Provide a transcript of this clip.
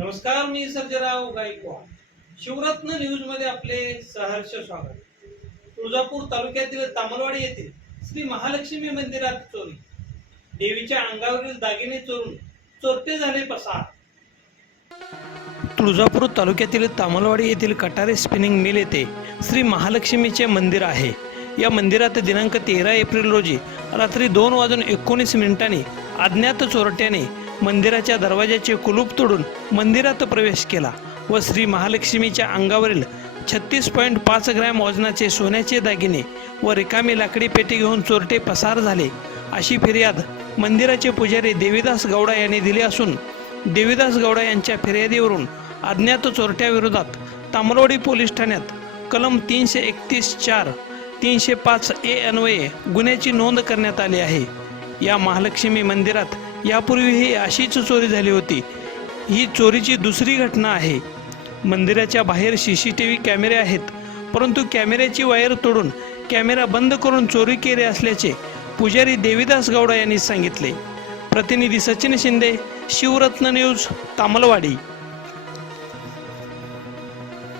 नमस्कार मी सर्जराव गायकवाड. शिवरत्न न्यूजमध्ये आपले सहर्ष स्वागत. तुळजापूर तालुक्यातील तामलवाडी येथील श्री महालक्ष्मी मंदिरात चोरी. देवीच्या अंगावरील दागिने चोरून चोरटे झाले पसार. तुळजापूर तालुक्यातील तामलवाडी येथील कटारे स्पिनिंग मिल येथे श्री महालक्ष्मीचे मंदिर आहे. या मंदिरात दिनांक तेरा एप्रिल रोजी रात्री दोन वाजून एकोणीस मिनिटांनी अज्ञात चोरट्याने मंदिराच्या दरवाजाचे कुलूप तोडून मंदिरात प्रवेश केला व श्री महालक्ष्मीच्या अंगावरील छत्तीस पॉईंट पाच ग्रॅम वजनाचे सोन्याचे दागिने व रिकामी लाकडी पेटी घेऊन चोरटे पसार झाले. अशी फिर्याद मंदिराचे पुजारी देवीदास गौडा यांनी दिली असून देवीदास गौडा यांच्या फिर्यादीवरून अज्ञात चोरट्याविरोधात तामलवाडी पोलीस ठाण्यात कलम तीनशे एकतीस चार तीनशे पाच ए अन्वये गुन्ह्याची नोंद करण्यात आली आहे. या महालक्ष्मी मंदिरात यापूर्वीही अशीच चोरी झाली होती. ही चोरीची दुसरी घटना आहे. मंदिराच्या बाहेर सी सी टी व्ही कॅमेरे आहेत. परंतु कॅमेऱ्याची वायर तोडून कॅमेरा बंद करून चोरी केली असल्याचे पुजारी देवीदास गौडा यांनी सांगितले. प्रतिनिधी सचिन शिंदे शिवरत्न न्यूज तामलवाडी.